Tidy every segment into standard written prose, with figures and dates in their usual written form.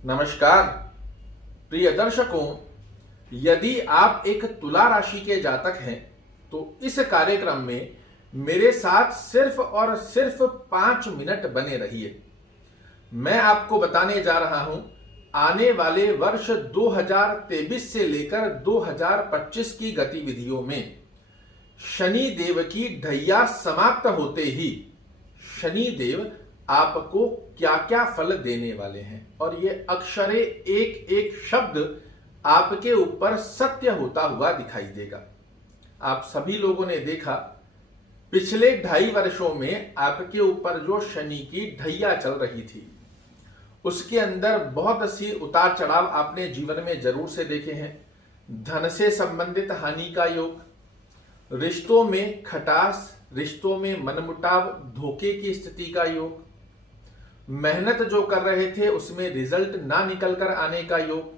नमस्कार प्रिय दर्शकों, यदि आप एक तुला राशि के जातक हैं तो इस कार्यक्रम में मेरे साथ सिर्फ और सिर्फ 5 मिनट बने रहिए। मैं आपको बताने जा रहा हूं आने वाले वर्ष 2023 से लेकर 2025 की गतिविधियों में शनि देव की ढैया समाप्त होते ही शनि देव आपको क्या क्या फल देने वाले हैं और ये अक्षरे एक एक शब्द आपके ऊपर सत्य होता हुआ दिखाई देगा। आप सभी लोगों ने देखा पिछले 2.5 वर्षों में आपके ऊपर जो शनि की ढैया चल रही थी उसके अंदर बहुत सी उतार चढ़ाव आपने जीवन में जरूर से देखे हैं। धन से संबंधित हानि का योग, रिश्तों में खटास, रिश्तों में मनमुटाव, धोखे की स्थिति का योग, मेहनत जो कर रहे थे उसमें रिजल्ट ना निकल कर आने का योग,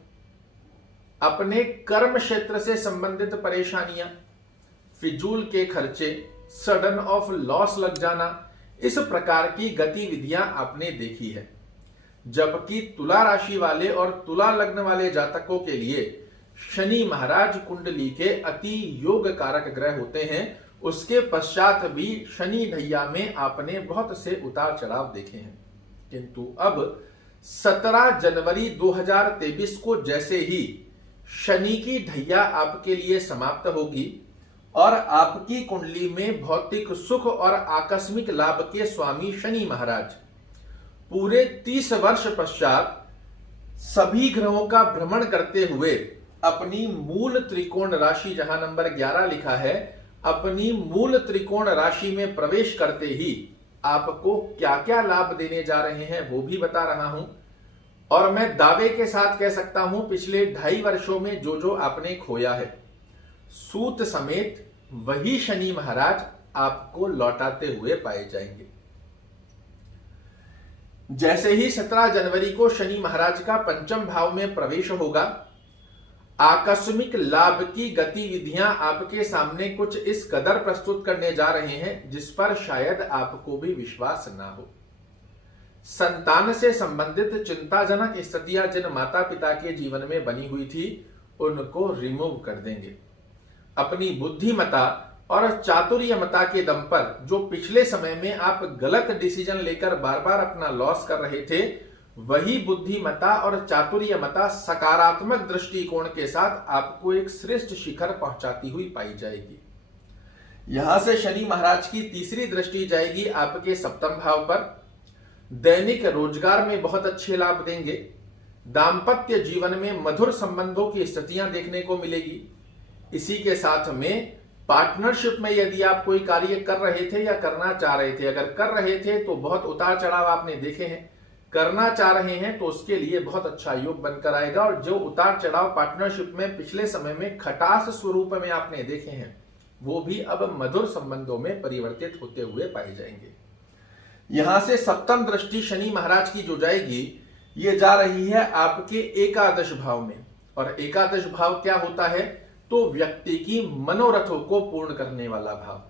अपने कर्म क्षेत्र से संबंधित परेशानियां, फिजूल के खर्चे, सडन ऑफ लॉस लग जाना, इस प्रकार की गतिविधियां आपने देखी है। जबकि तुला राशि वाले और तुला लग्न वाले जातकों के लिए शनि महाराज कुंडली के अति योग कारक ग्रह होते हैं। उसके पश्चात भी शनि ढैया में आपने बहुत से उतार चढ़ाव देखे हैं, किंतु अब 17 जनवरी 2023 को जैसे ही शनि की ढैया आपके लिए समाप्त होगी और आपकी कुंडली में भौतिक सुख और आकस्मिक लाभ के स्वामी शनि महाराज पूरे 30 वर्ष पश्चात सभी ग्रहों का भ्रमण करते हुए अपनी मूल त्रिकोण राशि, जहां नंबर 11 लिखा है, अपनी मूल त्रिकोण राशि में प्रवेश करते ही आपको क्या क्या लाभ देने जा रहे हैं वो भी बता रहा हूं। और मैं दावे के साथ कह सकता हूं पिछले 2.5 वर्षों में जो जो आपने खोया है सूत समेत वही शनि महाराज आपको लौटाते हुए पाए जाएंगे। जैसे ही 17 जनवरी को शनि महाराज का पंचम भाव में प्रवेश होगा, आकस्मिक लाभ की गतिविधियां आपके सामने कुछ इस कदर प्रस्तुत करने जा रहे हैं जिस पर शायद आपको भी विश्वास ना हो। संतान से संबंधित चिंताजनक स्थितियां जिन माता पिता के जीवन में बनी हुई थी उनको रिमूव कर देंगे। अपनी बुद्धिमता और चातुर्यमता के दम पर जो पिछले समय में आप गलत डिसीजन लेकर बार बार अपना लॉस कर रहे थे, वही बुद्धिमता और चातुर्यमता सकारात्मक दृष्टिकोण के साथ आपको एक श्रेष्ठ शिखर पहुंचाती हुई पाई जाएगी। यहां से शनि महाराज की तीसरी दृष्टि जाएगी आपके सप्तम भाव पर। दैनिक रोजगार में बहुत अच्छे लाभ देंगे। दाम्पत्य जीवन में मधुर संबंधों की स्थितियां देखने को मिलेगी। इसी के साथ में पार्टनरशिप में यदि आप कोई कार्य कर रहे थे या करना चाह रहे थे, अगर कर रहे थे तो बहुत उतार चढ़ाव आपने देखे हैं, करना चाह रहे हैं तो उसके लिए बहुत अच्छा योग बनकर आएगा। और जो उतार चढ़ाव पार्टनरशिप में पिछले समय में खटास स्वरूप में आपने देखे हैं वो भी अब मधुर संबंधों में परिवर्तित होते हुए पाए जाएंगे। यहां से सप्तम दृष्टि शनि महाराज की जो जाएगी ये जा रही है आपके एकादश भाव में। और एकादश भाव क्या होता है? तो व्यक्ति की मनोरथों को पूर्ण करने वाला भाव।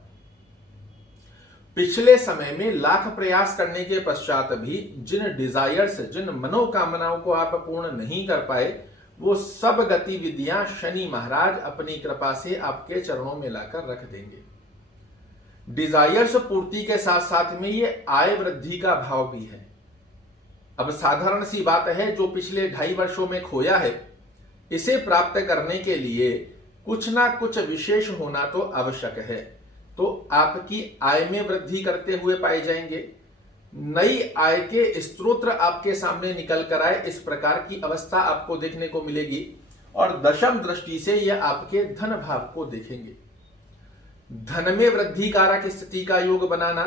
पिछले समय में लाख प्रयास करने के पश्चात भी जिन डिजायर्स, जिन मनोकामनाओं को आप पूर्ण नहीं कर पाए, वो सब गतिविधियां शनि महाराज अपनी कृपा से आपके चरणों में लाकर रख देंगे। डिजायर्स पूर्ति के साथ साथ में ये आय वृद्धि का भाव भी है। अब साधारण सी बात है, जो पिछले 2.5 वर्षों में खोया है इसे प्राप्त करने के लिए कुछ ना कुछ विशेष होना तो आवश्यक है। तो आपकी आय में वृद्धि करते हुए पाए जाएंगे। नई आय के स्रोत आपके सामने निकल कर आए, इस प्रकार की अवस्था आपको देखने को मिलेगी। और दशम दृष्टि से यह आपके धन भाव को देखेंगे। धन में वृद्धि कारक स्थिति का योग बनाना।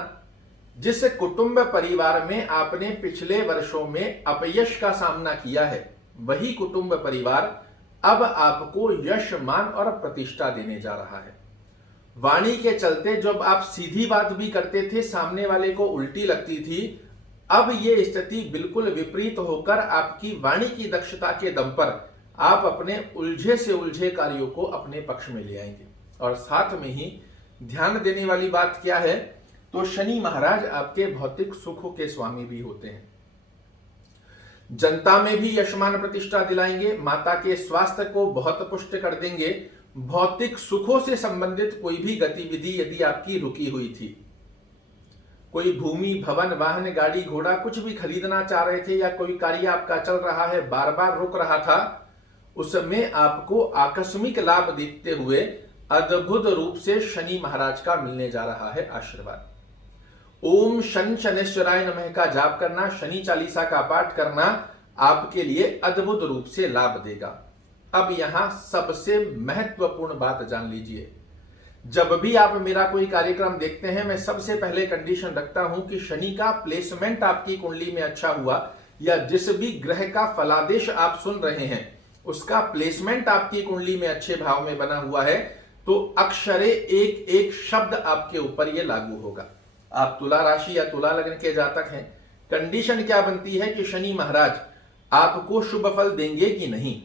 जिस कुटुंब परिवार में आपने पिछले वर्षों में अपयश का सामना किया है, वही कुटुंब परिवार अब आपको यश, मान और प्रतिष्ठा देने जा रहा है। वाणी के चलते जब आप सीधी बात भी करते थे सामने वाले को उल्टी लगती थी, अब ये स्थिति बिल्कुल विपरीत होकर आपकी वाणी की दक्षता के दम पर आप अपने उलझे से उलझे कार्यों को अपने पक्ष में ले आएंगे। और साथ में ही ध्यान देने वाली बात क्या है, तो शनि महाराज आपके भौतिक सुखों के स्वामी भी होते हैं। जनता में भी यशमान प्रतिष्ठा दिलाएंगे, माता के स्वास्थ्य को बहुत पुष्ट कर देंगे। भौतिक सुखों से संबंधित कोई भी गतिविधि यदि आपकी रुकी हुई थी, कोई भूमि, भवन, वाहन, गाड़ी, घोड़ा कुछ भी खरीदना चाह रहे थे या कोई कार्य आपका चल रहा है, बार बार रुक रहा था, उसमें आपको आकस्मिक लाभ देखते हुए अद्भुत रूप से शनि महाराज का मिलने जा रहा है आशीर्वाद। ओम शन शनैश्चराय नमः का जाप करना, शनि चालीसा का पाठ करना आपके लिए अद्भुत रूप से लाभ देगा। अब यहां सबसे महत्वपूर्ण बात जान लीजिए, जब भी आप मेरा कोई कार्यक्रम देखते हैं, मैं सबसे पहले कंडीशन रखता हूं कि शनि का प्लेसमेंट आपकी कुंडली में अच्छा हुआ या जिस भी ग्रह का फलादेश आप सुन रहे हैं उसका प्लेसमेंट आपकी कुंडली में अच्छे भाव में बना हुआ है, तो अक्षरे एक एक शब्द आपके ऊपर यह लागू होगा। आप तुला राशि या तुला लग्न के जातक हैं, कंडीशन क्या बनती है कि शनि महाराज आपको शुभ फल देंगे कि नहीं।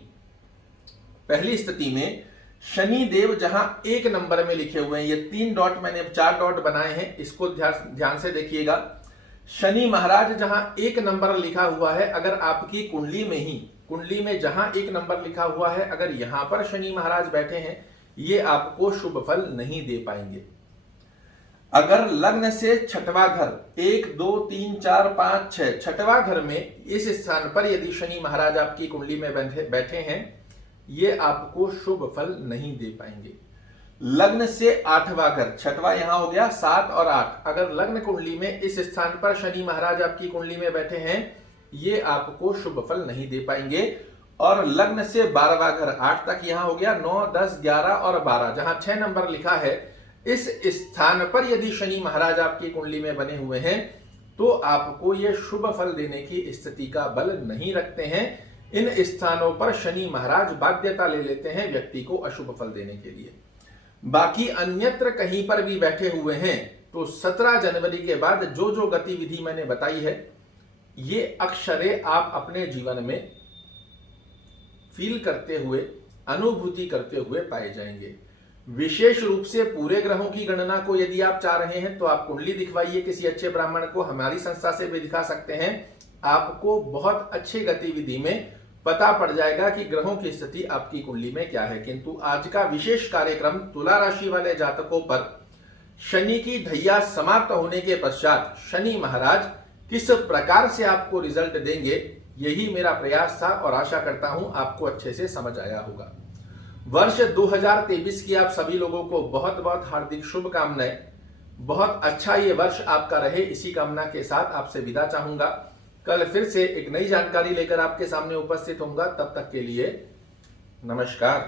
पहली स्थिति में शनि देव जहां एक नंबर में लिखे हुए हैं, ये 3 डॉट मैंने 4 डॉट बनाए हैं, इसको ध्यान से देखिएगा। शनि महाराज जहां एक नंबर लिखा हुआ है, अगर आपकी कुंडली में ही, कुंडली में जहां एक नंबर लिखा हुआ है, अगर यहां पर शनि महाराज बैठे हैं, ये आपको शुभ फल नहीं दे पाएंगे। अगर लग्न से छठवां घर, 1 2 3 4 5 6 छठवां घर में इस स्थान पर यदि शनि महाराज आपकी कुंडली में बैठे हैं, ये आपको शुभ फल नहीं दे पाएंगे। लग्न से 8वां घर, छठवां यहां हो गया, 7 और 8, अगर लग्न कुंडली में इस स्थान पर शनि महाराज आपकी कुंडली में बैठे हैं, ये आपको शुभ फल नहीं दे पाएंगे। और लग्न से 12वां घर, 8 तक यहां हो गया, 9 10 11 और 12, जहां 6 नंबर लिखा है, इस स्थान पर यदि शनि महाराज आपकी कुंडली में बने हुए हैं, तो आपको ये शुभ फल देने की स्थिति का बल नहीं रखते हैं। इन स्थानों पर शनि महाराज बाध्यता ले लेते हैं व्यक्ति को अशुभ फल देने के लिए। बाकी अन्यत्र कहीं पर भी बैठे हुए हैं, तो 17 जनवरी के बाद जो जो गतिविधि मैंने बताई है, ये अक्षरे आप अपने जीवन में फील करते हुए, अनुभूति करते हुए पाए जाएंगे। विशेष रूप से पूरे ग्रहों की गणना को यदि आप चाह रहे हैं, तो आप कुंडली दिखवाइए किसी अच्छे ब्राह्मण को, हमारी संस्था से भी दिखा सकते हैं। आपको बहुत अच्छी गतिविधि में पता पड़ जाएगा कि ग्रहों की स्थिति आपकी कुंडली में क्या है। किंतु आज का विशेष कार्यक्रम तुला राशि वाले जातकों पर शनि की ढैया समाप्त होने के पश्चात शनि महाराज किस प्रकार से आपको रिजल्ट देंगे, यही मेरा प्रयास था और आशा करता हूं आपको अच्छे से समझ आया होगा। वर्ष 2023 की आप सभी लोगों को बहुत बहुत हार्दिक शुभकामनाएं। बहुत अच्छा ये वर्ष आपका रहे, इसी कामना के साथ आपसे विदा चाहूंगा। कल फिर से एक नई जानकारी लेकर आपके सामने उपस्थित होऊंगा। तब तक के लिए नमस्कार।